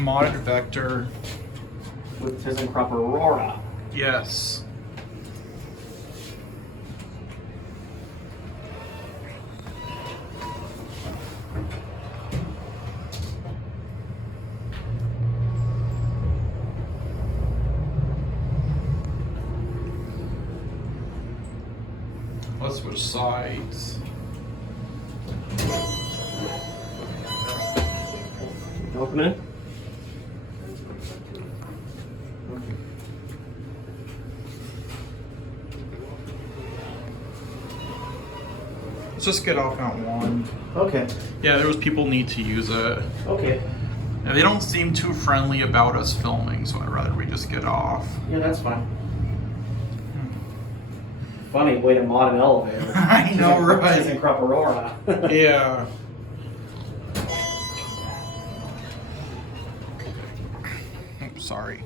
modded vector. With ThyssenKrupp Aurora. Yes. Let's switch sides. Open it. Let's just get off mount 1. Okay. Yeah, there was people need to use it. Okay. And they don't seem too friendly about us filming, so I'd rather we just get off. Yeah, that's fine. Funny way to mod an elevator. I know, right? ThyssenKrupp Aurora. Yeah. Oops, sorry.